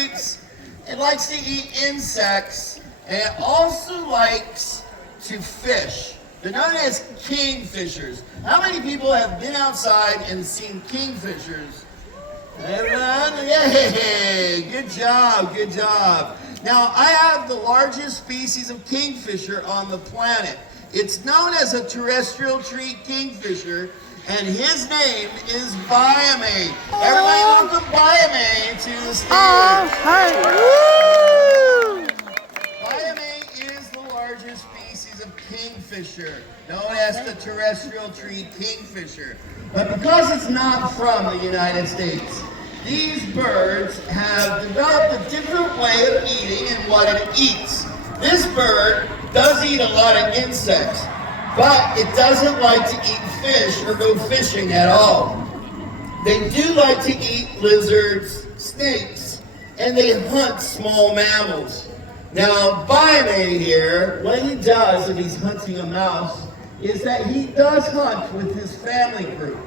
treats. It likes to eat insects, and it also likes to fish. They're known as kingfishers. How many people have been outside and seen kingfishers? Everyone? Yay! Good job, good job. Now, I have the largest species of kingfisher on the planet. It's known as a terrestrial tree kingfisher, and his name is Biame. Everybody welcome Biame to the stage. Biame is the largest species of kingfisher, known as the terrestrial tree kingfisher. But because it's not from the United States, these birds have developed a different way of eating and what it eats. This bird does eat a lot of insects, but it doesn't like to eat fish or go fishing at all. They do like to eat lizards, snakes, and they hunt small mammals. Now, Biame here, what he does if he's hunting a mouse is that he does hunt with his family group.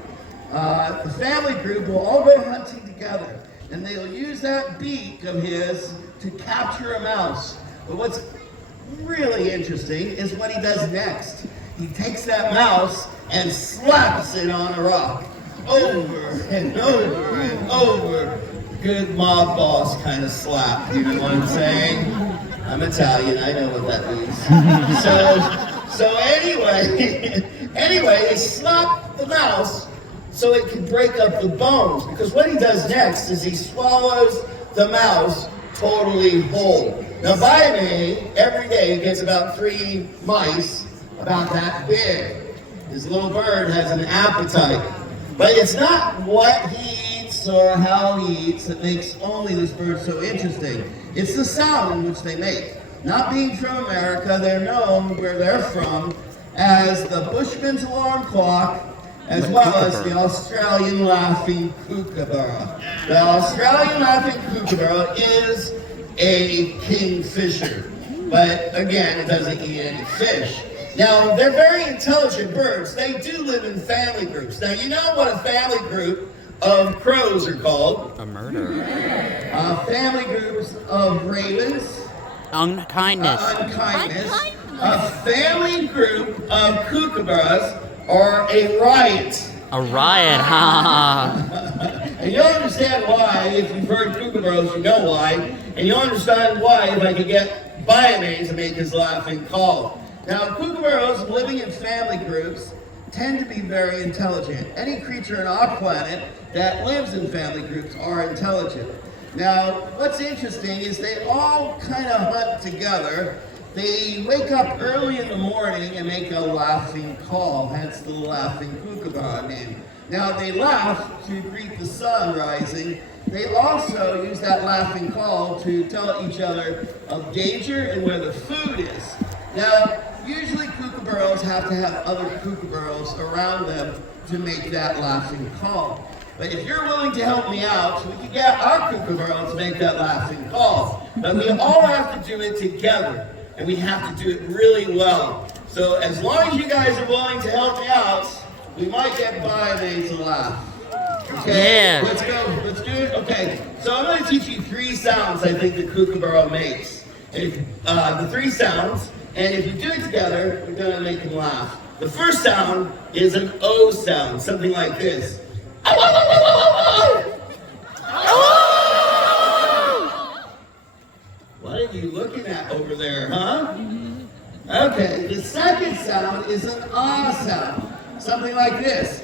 The family group will all go hunting together, and they'll use that beak of his to capture a mouse. But what's really interesting is what he does next. He takes that mouse and slaps it on a rock, over and over and over. Good mob boss kind of slap, you know what I'm saying? I'm Italian, I know what that means. So anyway, they slap the mouse so it can break up the bones, because what he does next is he swallows the mouse totally whole. Now, Biame, every day, gets about 3 mice about that big. This little bird has an appetite. But it's not what he eats or how he eats that makes only this bird so interesting. It's the sound in which they make. Not being from America, they're known where they're from as the Bushman's alarm clock, as well as the Australian laughing kookaburra. The Australian laughing kookaburra is a kingfisher, but again, it doesn't eat any fish. Now, they're very intelligent birds. They do live in family groups. Now, you know what a family group of crows are called? A murder. Family groups of ravens. Unkindness. A family group of kookaburras are a riot. A riot, ha! And you'll understand why, if you've heard kookaburras, you know why. And you'll understand why if I could get Biame to make his laughing call. Now, kookaburras living in family groups tend to be very intelligent. Any creature on our planet that lives in family groups are intelligent. Now, what's interesting is they all kind of hunt together. They wake up early in the morning and make a laughing call, hence the laughing kookaburra name. Now, they laugh to greet the sun rising. They also use that laughing call to tell each other of danger and where the food is. Now, usually kookaburras have to have other kookaburras around them to make that laughing call. But if you're willing to help me out, we can get our kookaburra to make that laughing call. But we all have to do it together, and we have to do it really well. So as long as you guys are willing to help me out, we might get Biame to laugh. Okay, yeah. Let's go, let's do it. Okay, so I'm going to teach you 3 sounds I think the kookaburra makes. And the 3 sounds, and if you do it together, we're going to make him laugh. The first sound is an O sound, something like this. What are you looking at over there, huh? Okay, the second sound is an ah sound, something like this.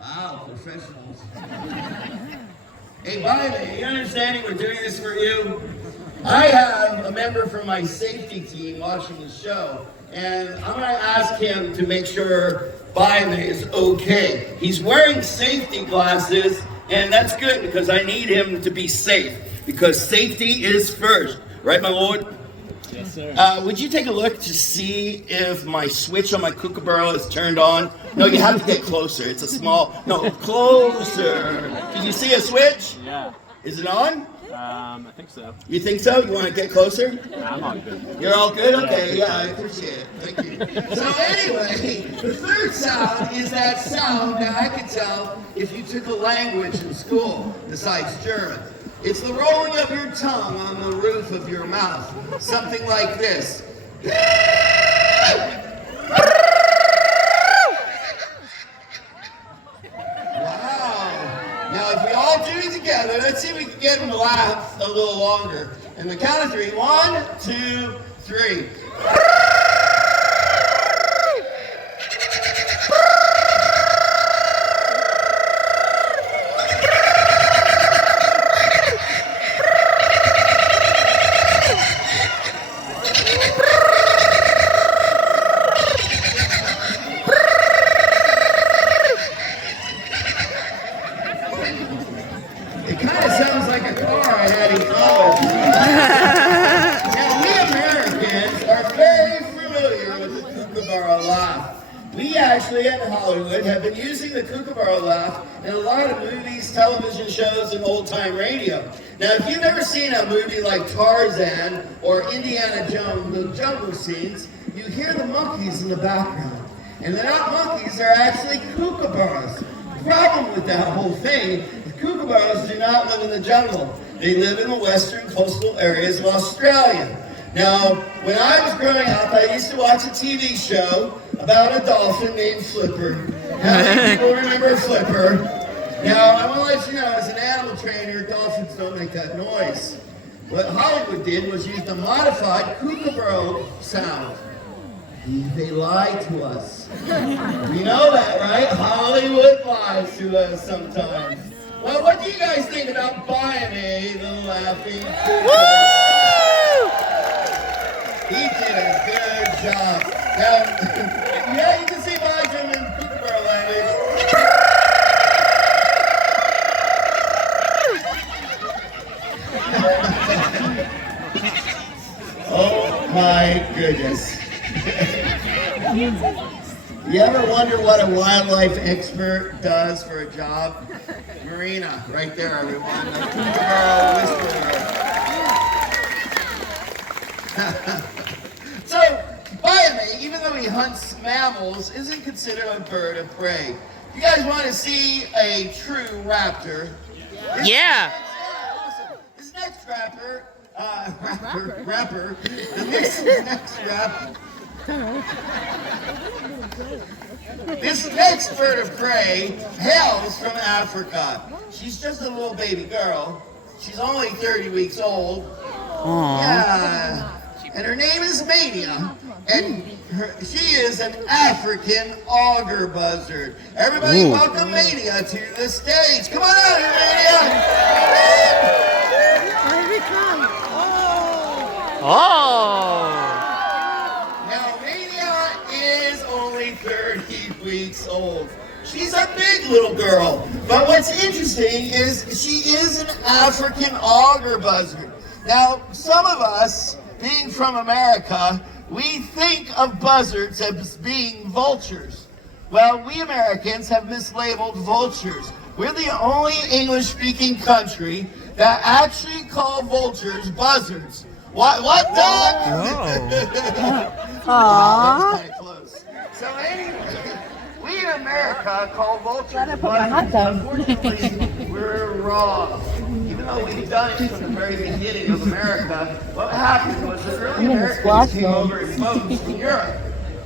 Wow, professionals. Hey, Biame, you understanding we're doing this for you? I have a member from my safety team watching the show, and I'm going to ask him to make sure Biame is okay. He's wearing safety glasses, and that's good because I need him to be safe, because safety is first. Right, my lord? Yes, sir. Would you take a look to see if my switch on my kookaburra is turned on? No, you have to get closer. It's a small... No, closer. Can you see a switch? Yeah. Is it on? I think so. You think so? You want to get closer? I'm all good. You're all good? Okay, yeah, I appreciate it. Thank you. So anyway, the third sound is that sound that I could tell if you took a language in school besides German. It's the rolling of your tongue on the roof of your mouth. Something like this. Now, if we all do it together, let's see if we can get them to laugh a little longer. And the count of three. 1, 2, 3. It kind of sounds like a car I had in college. Now, we Americans are very familiar with the kookaburra laugh. We actually in Hollywood have been using the kookaburra laugh in a lot of movies, television shows, and old-time radio. Now, if you've ever seen a movie like Tarzan or Indiana Jones, the jungle scenes, you hear the monkeys in the background. And they're not monkeys, they're actually kookaburras. The problem with that whole thing, the kookaburras do not live in the jungle. They live in the western coastal areas of Australia. Now, when I was growing up, I used to watch a TV show about a dolphin named Flipper. How many people remember Flipper? Now, I want to let you know, as an animal trainer, dolphins don't make that noise. What Hollywood did was use the modified kookaburra sound. They lie to us. You know that, right? Hollywood lies to us sometimes. Well, what do you guys think about buying me the laughing kookaburra? He did a good job. Now, yeah, you can see Bajam in kookaburra language. Oh my goodness. You ever wonder what a wildlife expert does for a job? Marina, right there, everyone. The kookaburra whisperer. So, Biome, even though he hunts mammals, isn't considered a bird of prey. You guys want to see a true raptor? Yeah. Awesome. This next This next bird of prey hails from Africa. She's just a little baby girl. She's only 30 weeks old. Aww. Yeah. And her name is Mania. And she is an African auger buzzard. Everybody welcome Mania to the stage. Come on out here, Mania. Oh. Now, Mania is only 30 weeks old. She's a big little girl. But what's interesting is she is an African auger buzzard. Now, some of us, being from America, we think of buzzards as being vultures. Well, we Americans have mislabeled vultures. We're the only English-speaking country that actually call vultures buzzards. What, Doug? Aww. That's kind of close. So anyway, we in America call vultures buzzards. Unfortunately, we're wrong. Even though we've done it from the very beginning of America, what happened was the early Americans came over in boats from Europe.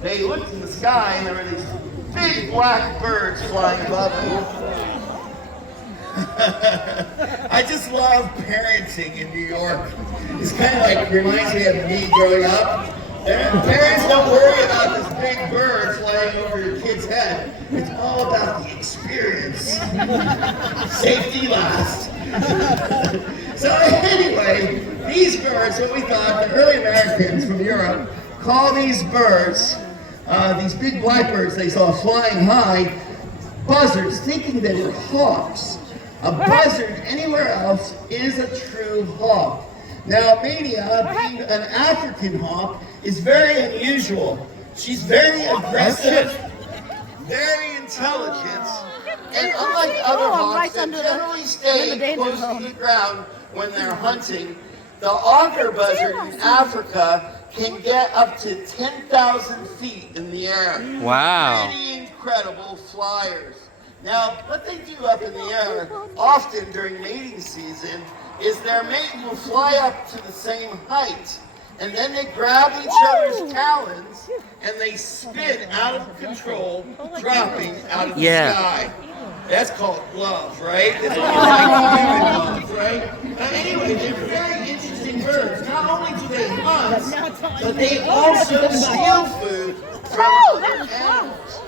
They looked in the sky and there were these big black birds flying above them. I just love parenting in New York. It's kind of like, reminds me of me growing up. Parents don't worry about this big bird flying over your kid's head. It's all about the experience. Safety last. So anyway, these birds, what we thought, the early Americans from Europe call these birds, these big blackbirds they saw flying high, buzzards, thinking they were hawks. A buzzard anywhere else is a true hawk. Now, Mania, being an African hawk, is very unusual. She's very aggressive, very intelligent, and unlike other hawks that generally stay close to the ground when they're hunting. The auger buzzard in Africa can get up to 10,000 feet in the air. Wow. Pretty incredible flyers. Now, what they do up in the air, often during mating season, is their mate will fly up to the same height, and then they grab each other's talons, and they spin out of control, dropping out of the sky. That's called love, right? It's like human love, right? Anyway, they're very interesting birds. Not only do they hunt, but they also steal food from other animals.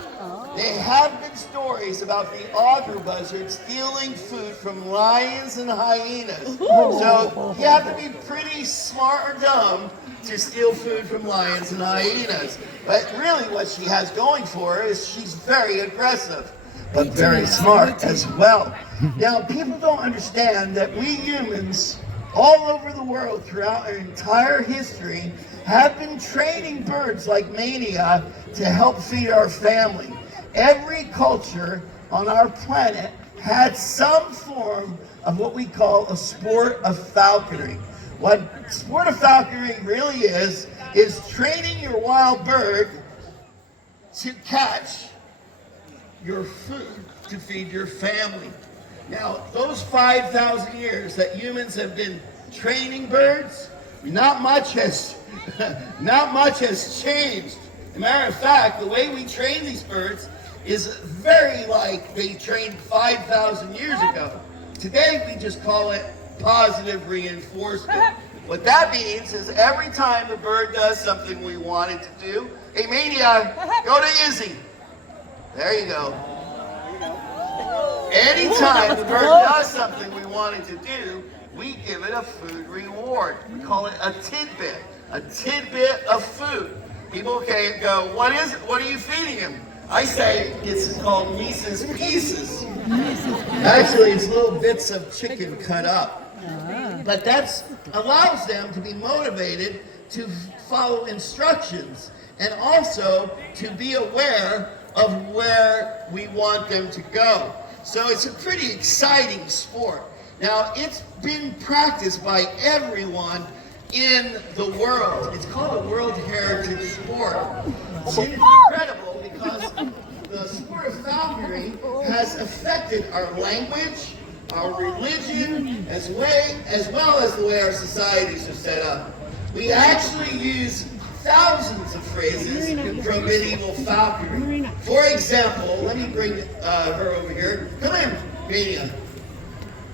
There have been stories about the auger buzzard stealing food from lions and hyenas. So you have to be pretty smart or dumb to steal food from lions and hyenas. But really what she has going for her is she's very aggressive, but very smart as well. Now, people don't understand that we humans all over the world throughout our entire history have been training birds like mania to help feed our family. Every culture on our planet had some form of what we call a sport of falconry. What sport of falconry really is training your wild bird to catch your food to feed your family. Now, those 5,000 years that humans have been training birds, not much has changed. As a matter of fact, the way we train these birds is very like they trained 5,000 years ago. Today, we just call it positive reinforcement. What that means is every time the bird does something we want it to do, hey, Mania, go to Izzy. There you go. Anytime the bird does something we want it to do, we give it a food reward. We call it a tidbit of food. People can go, what is it? What are you feeding him? I say it's called Mises Pieces. Actually, it's little bits of chicken cut up. But that allows them to be motivated to follow instructions and also to be aware of where we want them to go. So it's a pretty exciting sport. Now, it's been practiced by everyone in the world. It's called a World Heritage Sport. It's incredible because the sport of falconry has affected our language, our religion, as well as the way our societies are set up. We actually use thousands of phrases from medieval falconry. For example, let me bring her over here. Come in, Mania.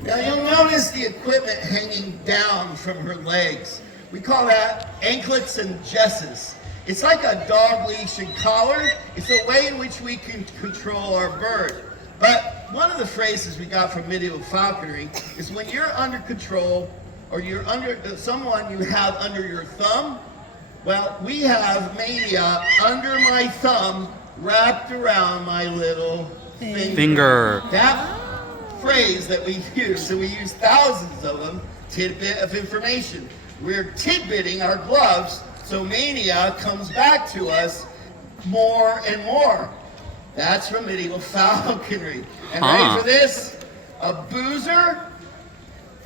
Now you'll notice the equipment hanging down from her legs. We call that anklets and jesses. It's like a dog leash and collar. It's the way in which we can control our bird. But one of the phrases we got from medieval falconry is when you're under control or you're under someone you have under your thumb. Well, we have Mania under my thumb wrapped around my little finger. That phrase that we use, and we use thousands of them, tidbit of information. We're tidbitting our gloves so Mania comes back to us more and more. That's from medieval falconry. And ready for this? A boozer?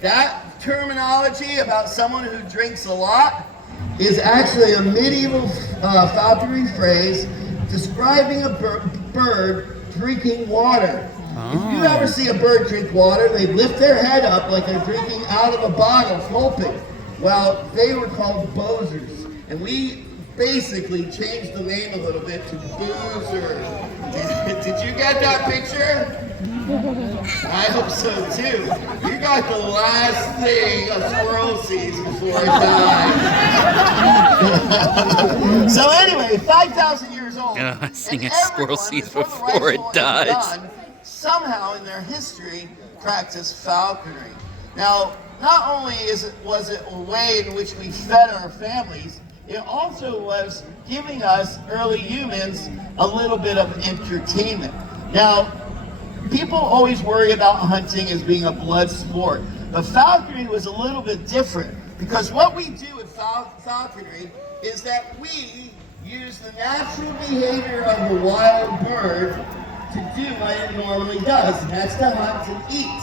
That terminology about someone who drinks a lot is actually a medieval falconry phrase describing a bird drinking water. If you ever see a bird drink water, they lift their head up like they're drinking out of a bottle, gulping. Well, they were called boozers. And we basically changed the name a little bit to boozer. Did you get that picture? I hope so too. You got the last thing a squirrel sees before it dies. So anyway, 5,000 years old. I think a squirrel sees before it dies. Somehow in their history practiced falconry. Now, not only was it a way in which we fed our families, it also was giving us early humans a little bit of entertainment. Now, people always worry about hunting as being a blood sport, but falconry was a little bit different because what we do with falconry is that we use the natural behavior of the wild bird to do what it normally does, and that's to hunt and eat.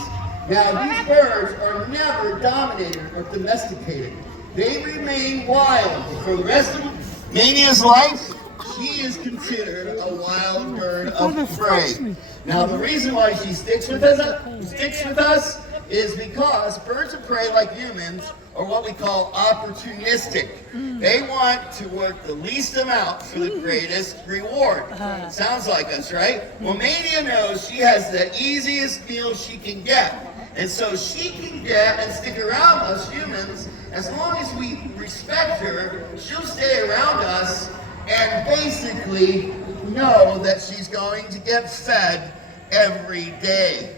Now, these birds are never dominated or domesticated. They remain wild. For the rest of Mania's life, she is considered a wild bird of prey. Now, the reason why she sticks with us is because birds of prey, like humans, are what we call opportunistic. They want to work the least amount for the greatest reward. Sounds like us, right? Well, Mania knows she has the easiest meal she can get. And so she can get and stick around us humans. As long as we respect her, she'll stay around us and basically know that she's going to get fed every day.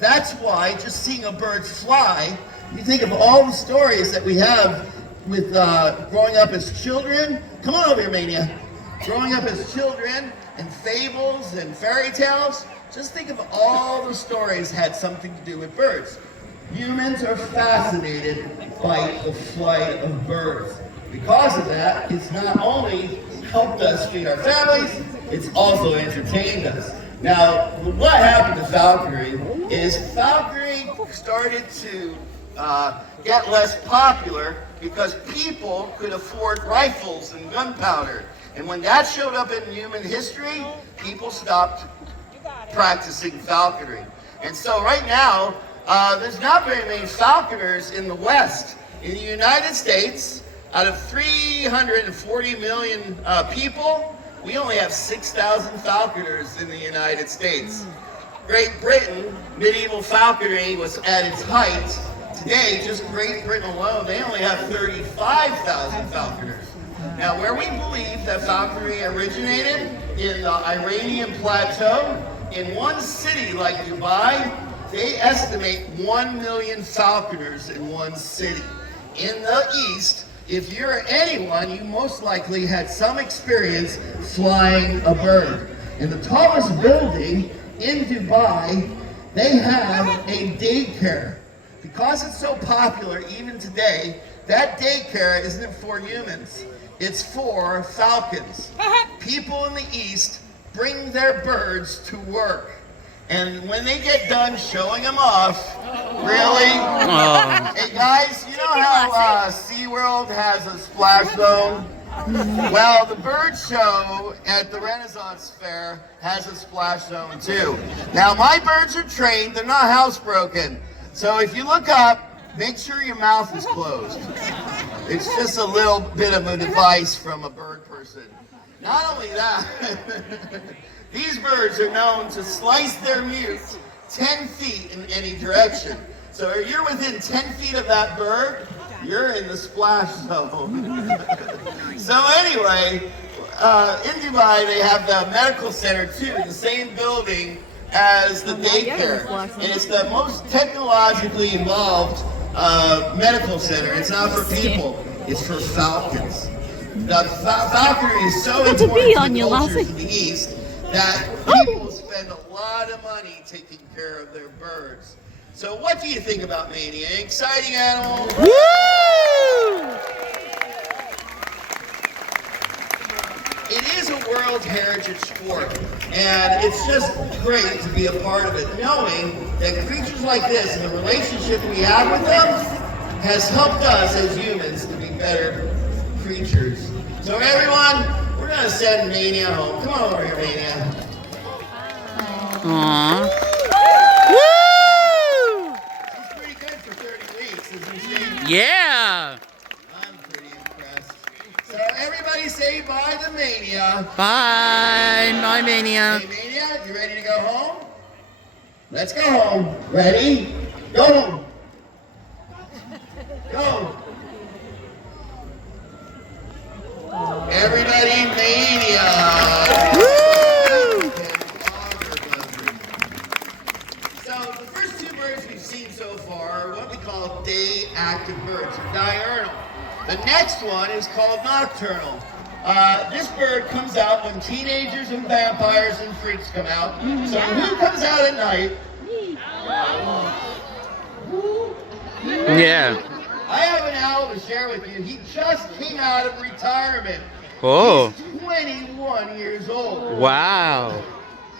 That's why just seeing a bird fly, you think of all the stories that we have with growing up as children. Come on over here, Mania. Growing up as children and fables and fairy tales. Just think of all the stories had something to do with birds. Humans are fascinated by the flight of birds. Because of that, it's not only helped us feed our families, it's also entertained us. Now, what happened to falconry is falconry started to get less popular because people could afford rifles and gunpowder. And when that showed up in human history, people stopped practicing falconry. And so right now, there's not very many falconers in the West. In the United States, out of 340 million people, we only have 6,000 falconers in the United States. Great Britain, medieval falconry was at its height. Today, just Great Britain alone, they only have 35,000 falconers. Now, where we believe that falconry originated in the Iranian plateau, in one city like Dubai, they estimate 1 million falconers in one city. In the East, if you're anyone, you most likely had some experience flying a bird. In the tallest building in Dubai, they have a daycare. Because it's so popular even today, that daycare isn't for humans. It's for falcons. People in the East bring their birds to work. And when they get done showing them off, really? Hey guys, you know how SeaWorld has a splash zone? Well, the bird show at the Renaissance Fair has a splash zone too. Now, my birds are trained, they're not housebroken. So if you look up, make sure your mouth is closed. It's just a little bit of an advice from a bird person. Not only that, these birds are known to slice their meat 10 feet in any direction. So if you're within 10 feet of that bird, you're in the splash zone. So anyway, in Dubai they have the medical center too, the same building as the daycare. And it's the most technologically involved medical center. It's not for people, it's for falcons. The falconry is so important to the cultures in the East that people spend a lot of money taking care of their birds. So what do you think about Mania? Exciting animal? Woo! It is a World Heritage sport, and it's just great to be a part of it, knowing that creatures like this and the relationship we have with them has helped us as humans to be better creatures. So everyone, we're going to send Mania home. Come on over here, Mania. Aww. She's pretty good for 30 weeks, isn't she? Yeah. I'm pretty impressed. So everybody say bye to Mania. Bye. Bye, Mania. Hey, Mania, you ready to go home? Let's go home. Ready? Go home. Go. Everybody, Mania. Woo! So the first two birds we've seen so far are what we call day active birds, or diurnal. The next one is called nocturnal. This bird comes out when teenagers and vampires and freaks come out. So who comes out at night? Yeah. I have an owl to share with you. He just came out of retirement. Oh. He's 21 years old. Wow.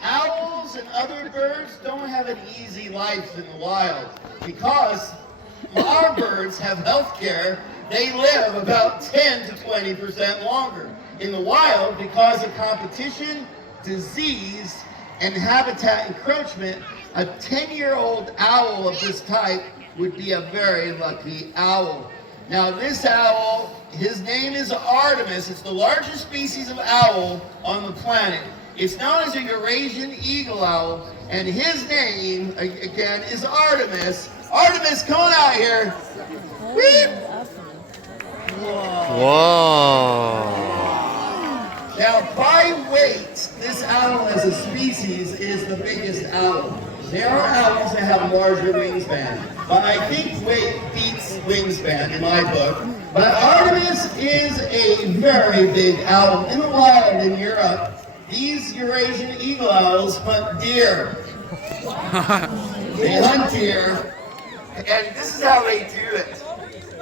owls and other birds don't have an easy life in the wild because our birds have health care. They live about 10 to 20% longer. In the wild, because of competition, disease, and habitat encroachment, a 10-year-old owl of this type would be a very lucky owl. Now this owl, his name is Artemis. It's the largest species of owl on the planet. It's known as a Eurasian eagle owl, and his name, again, is Artemis. Artemis, come on out here. Beep. Whoa. Now, by weight, this owl as a species is the biggest owl. There are owls that have larger wingspan, but I think weight beats wingspan in my book. But Artemis is a very big owl. In the wild in Europe, these Eurasian eagle owls hunt deer. They hunt deer, and this is how they do it.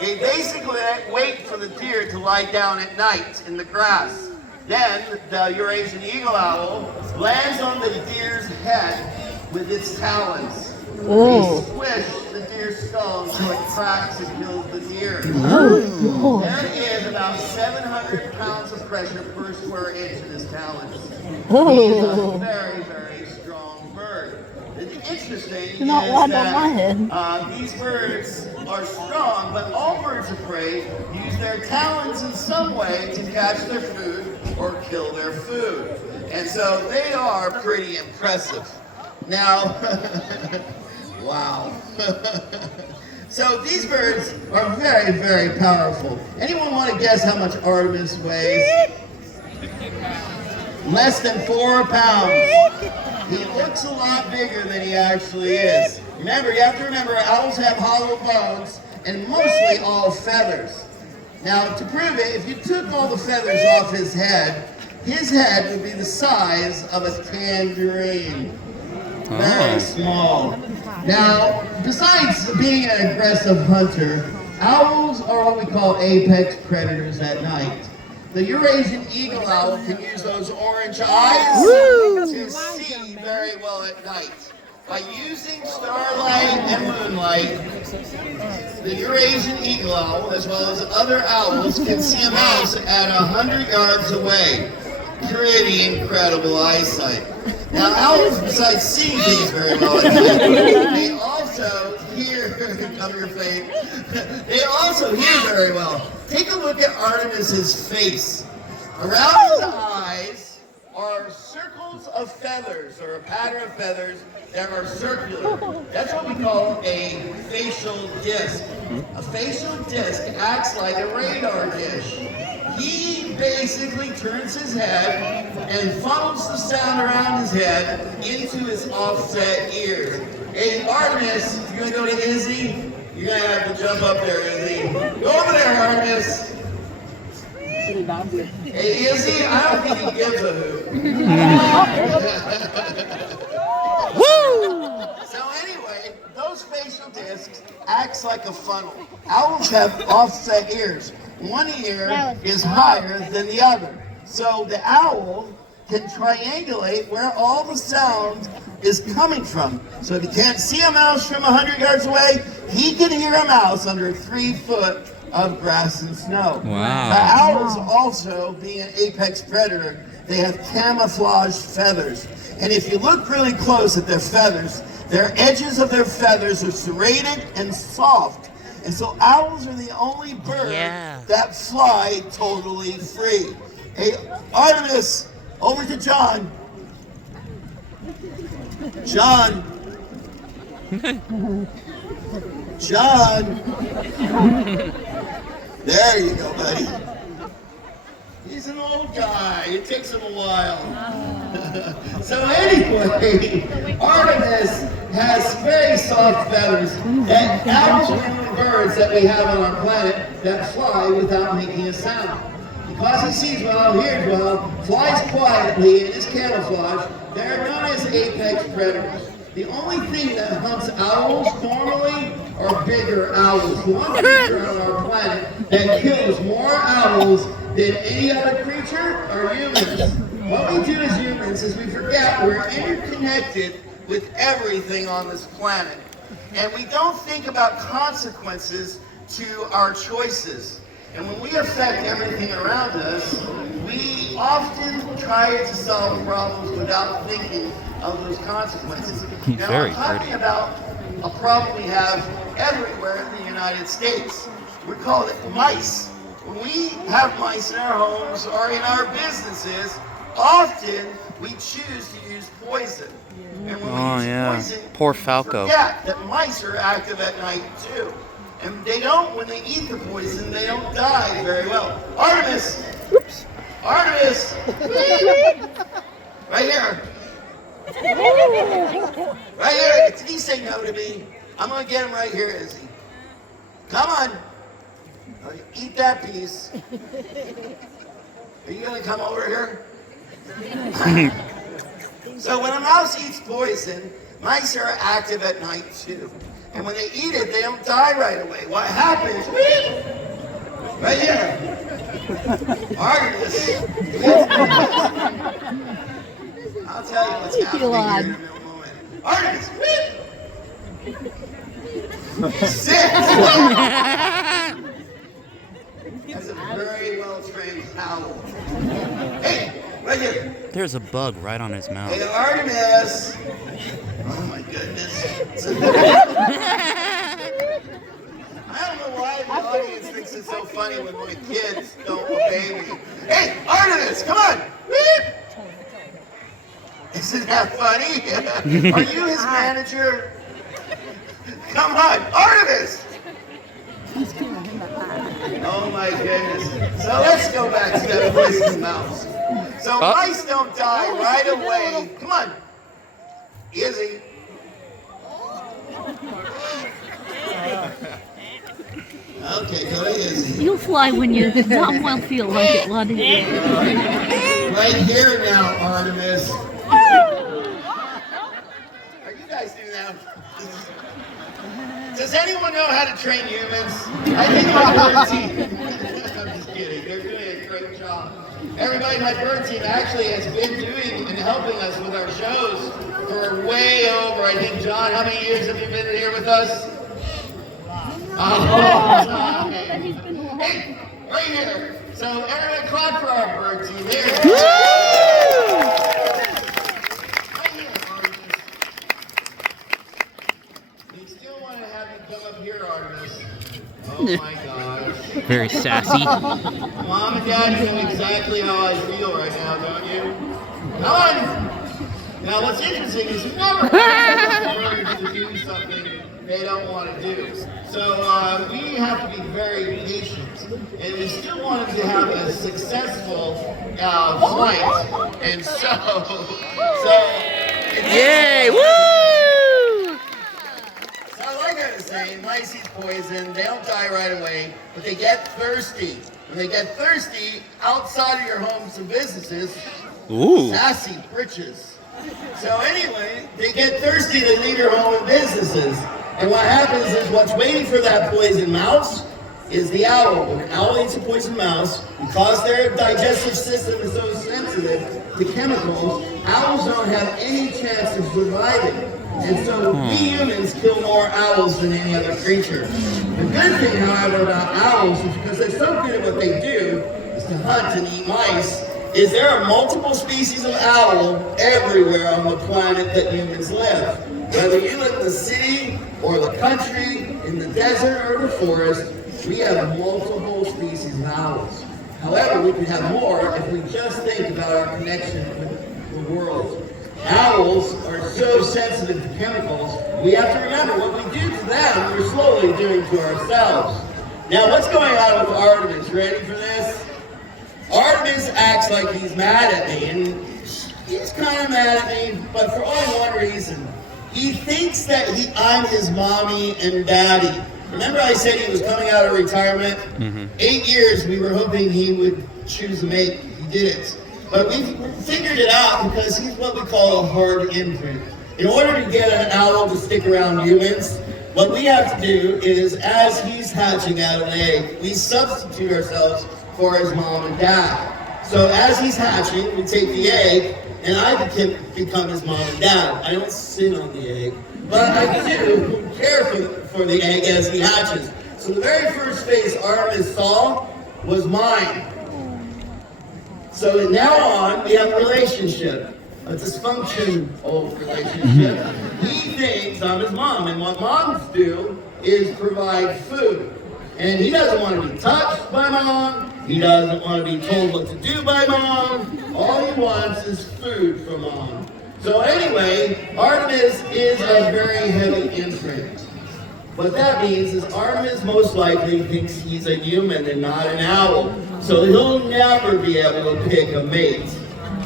They basically wait for the deer to lie down at night in the grass. Then the Eurasian eagle owl lands on the deer's head with its talons. They squish the deer's skull until it cracks and kills the deer. There is about 700 pounds of pressure per square inch in his talons. He's a very, very strong bird. The interesting is that these birds are strong, but all birds of prey use their talons in some way to catch their food or kill their food. And so they are pretty impressive. Now, wow. So these birds are very, very powerful. Anyone want to guess how much Artemis weighs? Less than 4 pounds. He looks a lot bigger than he actually is. Remember, you have to remember, owls have hollow bones and mostly all feathers. Now, to prove it, if you took all the feathers off his head would be the size of a tangerine. Very small. Now, besides being an aggressive hunter, owls are what we call apex predators at night. The Eurasian eagle owl can use those orange eyes to see very well at night. By using starlight and moonlight, the Eurasian eagle owl, as well as other owls, can see a mouse at 100 yards away. Pretty incredible eyesight. Now, owls, besides seeing things very well at night, they also hear, cover your face, they also hear very well. Take a look at Artemis's face. Around his eyes are circles of feathers, or a pattern of feathers that are circular. That's what we call a facial disc. A facial disc acts like a radar dish. He basically turns his head and funnels the sound around his head into his offset ears. Hey, Artemis, you're gonna go to Izzy? You're gonna have to jump up there, Izzy. Go over there, Artemis. Hey, Izzy, I don't think he gives a hoot. Woo! So anyway, those facial discs acts like a funnel. Owls have offset ears. One ear is higher than the other. So the owl can triangulate where all the sound is coming from. So if you can't see a mouse from 100 yards away, he can hear a mouse under 3 foot of grass and snow. Wow. The owls also, being an apex predator, they have camouflage feathers. And if you look really close at their feathers, their edges of their feathers are serrated and soft. And so owls are the only bird that fly totally free. Hey, Artemis, over to John. John. John. There you go, buddy. He's an old guy. It takes him a while. So anyway, Artemis has very soft feathers that owls are the birds that we have on our planet that fly without making a sound. Because he sees well, hears well, flies quietly, and is camouflaged, they're known as apex predators. The only thing that hunts owls normally are bigger owls. The one creature on our planet that kills more owls than any other creature are humans. What we do as humans is we forget we're interconnected with everything on this planet. And we don't think about consequences to our choices. And when we affect everything around us, we often try to solve problems without thinking of those consequences. Now, Very I'm talking pretty. about a problem we have everywhere in the United States. We call it mice. When we have mice in our homes or in our businesses, often we choose to use poison. And when we use yeah. poison, Poor we Falco. forget that mice are active at night too. And they don't, when they eat the poison, they don't die very well. Artemis! Oops. Artemis! Right here. Right here. Did he say no to me? I'm going to get him right here, Izzy. Come on. Eat that piece. Are you going to come over here? So when a mouse eats poison, mice are active at night too. And when they eat it, they don't die right away. What happens? Right here. Artemis. I'll tell you what's happening here in a moment. Artemis. Sit. That's a very well-trained owl. Hey, right here. There's a bug right on his mouth. Hey, Artemis. Oh my goodness. I don't know why the audience thinks it's so funny when my kids don't obey me. Hey, Artemis, come on. Isn't that funny? Are you his manager? Come on, Artemis. Oh my goodness. So let's go back to that poison mouse. So mice don't die right away. Come on. Izzy. Okay, go Izzy. You'll fly when you damn well feel like it, Lottie. Right here now, Artemis. Are you guys doing that? Does anyone know how to train humans? I think my bird team. I'm just kidding. They're doing a great job. Everybody in my bird team actually has been doing and helping us with our shows for way over, I think, John, how many years have you been here with us? Hey, right here. So everybody clap for our bird team. Here. Right here, Artemis. We still want to have you come up here, Artemis. Oh my gosh. Very sassy. Mom and Dad know exactly how I feel right now, don't you? Come on! Now what's interesting is you never have birds to do something they don't want to do. So we have to be very patient. And we still want them to have a successful flight. And Yay! Woo! So like I was saying, mice eat poison, they don't die right away, but they get thirsty. When they get thirsty, outside of your homes and businesses, Ooh. sassy britches. So anyway, they get thirsty, they leave your home and businesses. And what happens is what's waiting for that poison mouse is the owl. When an owl eats a poison mouse, because their digestive system is so sensitive to chemicals, owls don't have any chance of surviving. And so we humans kill more owls than any other creature. The good thing, however, about owls is because they're so good at what they do, is to hunt and eat mice, is there are multiple species of owl everywhere on the planet that humans live. Whether you live in the city or the country, in the desert or the forest, we have multiple species of owls. However, we can have more if we just think about our connection with the world. Owls are so sensitive to chemicals, we have to remember what we do to them, we're slowly doing to ourselves. Now, what's going on with Artemis? Ready for this? Artemis acts like he's mad at me, and he's kind of mad at me, but for only one reason. He thinks that I'm his mommy and daddy. Remember I said he was coming out of retirement? 8 years we were hoping he would choose a mate. He didn't. But we figured it out because he's what we call a hard imprint. In order to get an owl to stick around humans, what we have to do is, as he's hatching out an egg, we substitute ourselves for his mom and dad. So as he's hatching, we take the egg, and I become his mom and dad. I don't sit on the egg, but I do care for the egg as he hatches. So the very first face Artemis saw was mine. So now on, we have a relationship, a dysfunctional relationship. He thinks I'm his mom, and what moms do is provide food. And he doesn't want to be touched by mom. He doesn't want to be told what to do by mom. All he wants is food from mom. So anyway, Artemis is a very heavy imprint. What that means is Artemis most likely thinks he's a human and not an owl. So he'll never be able to pick a mate.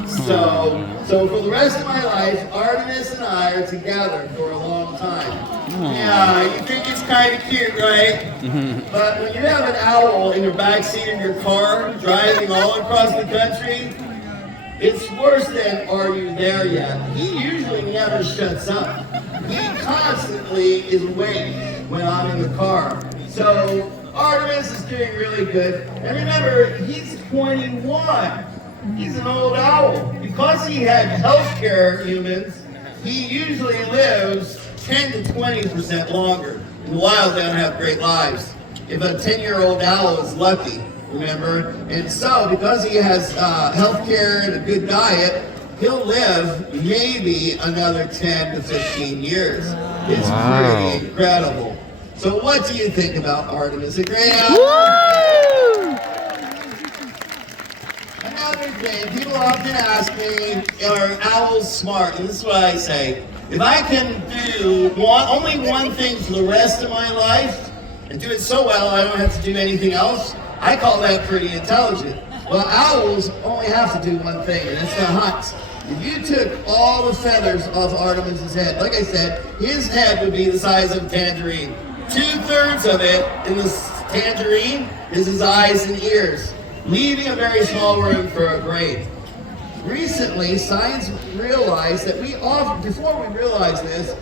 So for the rest of my life, Artemis and I are together for a long time. Yeah, you think it's kind of cute, right? But when you have an owl in your backseat in your car, driving all across the country, it's worse than "Are you there yet?" He usually never shuts up. He constantly is awake when I'm in the car. So Artemis is doing really good. And remember, he's 21. He's an old owl. Because he had healthcare humans, he usually lives 10 to 20% longer. In the wild, they don't have great lives. If a 10-year-old owl is lucky, remember? And so, because he has healthcare and a good diet, he'll live maybe another 10 to 15 years. It's pretty incredible. So what do you think about Artemis? A great owl? Another thing, people often ask me, are owls smart? And this is what I say. If I can do only one thing for the rest of my life, and do it so well I don't have to do anything else, I call that pretty intelligent. Well, owls only have to do one thing, and it's to hunt. If you took all the feathers off Artemis's head, like I said, his head would be the size of a tangerine. 2/3 of it in the tangerine is his eyes and ears, leaving a very small room for a brain. Recently, science realized that before we realized this,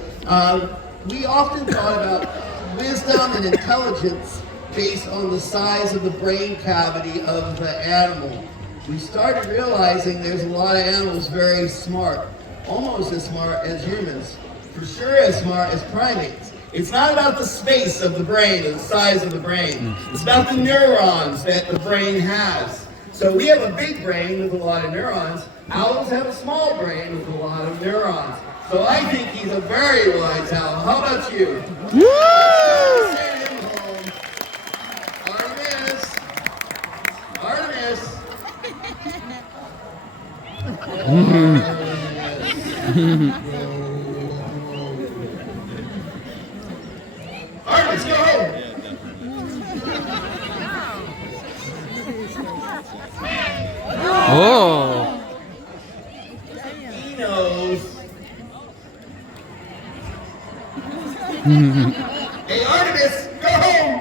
we often thought about wisdom and intelligence based on the size of the brain cavity of the animal. We started realizing there's a lot of animals very smart, almost as smart as humans, for sure as smart as primates. It's not about the space of the brain or the size of the brain. It's about the neurons that the brain has. So we have a big brain with a lot of neurons. Owls have a small brain with a lot of neurons. So I think he's a very wise owl. How about you? Woo! Artemis! Artemis! Artemis, go home! Oh! He knows. Hey, Artemis, go home!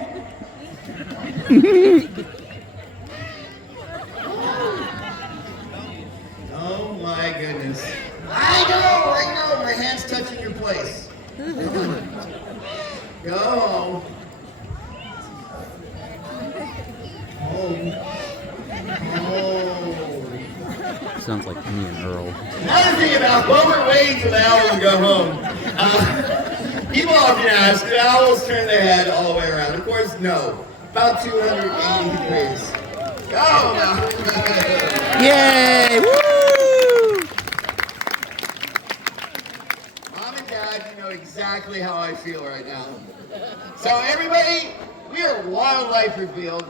Oh my goodness. I know, my hand's touching your place. Go home. Home. Sounds like me and Earl. Another thing about what we're waiting for the owl to go home. People often ask, do owls turn their head all the way around? Of course, no. About 280 degrees. Go now. Yay! Woo! Mom and Dad, you know exactly how I feel right now. So everybody, we are Wildlife Revealed.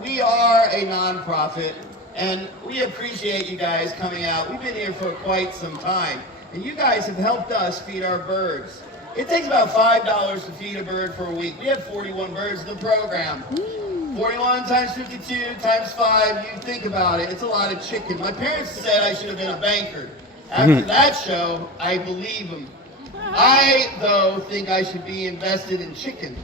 We are a nonprofit, and we appreciate you guys coming out. We've been here for quite some time, and you guys have helped us feed our birds. It takes about $5 to feed a bird for a week. We have 41 birds in the program. 41 times 52 times 5, you think about it, it's a lot of chicken. My parents said I should have been a banker. After that show, I believe them. I, though, think I should be invested in chicken.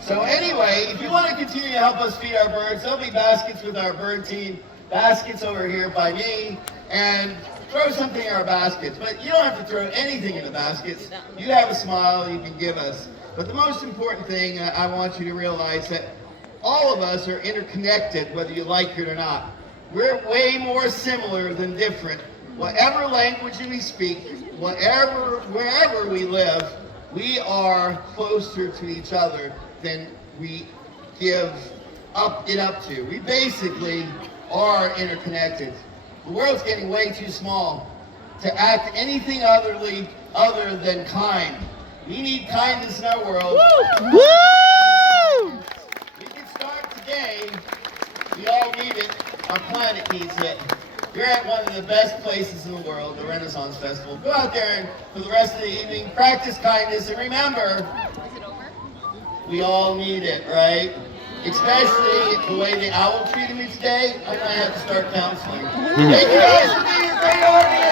So anyway, if you want to continue to help us feed our birds, there'll be baskets with our bird team, baskets over here by me, and throw something in our baskets. But you don't have to throw anything in the baskets. You have a smile you can give us. But the most important thing I want you to realize that all of us are interconnected, whether you like it or not. we're way more similar than different. Whatever language we speak, wherever we live, we are closer to each other than we get up to. We basically are interconnected. The world's getting way too small to act anything other than kind. We need kindness in our world. Woo! We can start today. We all need it. Our planet needs it. You're at one of the best places in the world, the Renaissance Festival. Go out there and for the rest of the evening, practice kindness, and remember, we all need it, right? Especially the way the owl treated me today, I might have to start counseling. Thank you guys for being a great audience.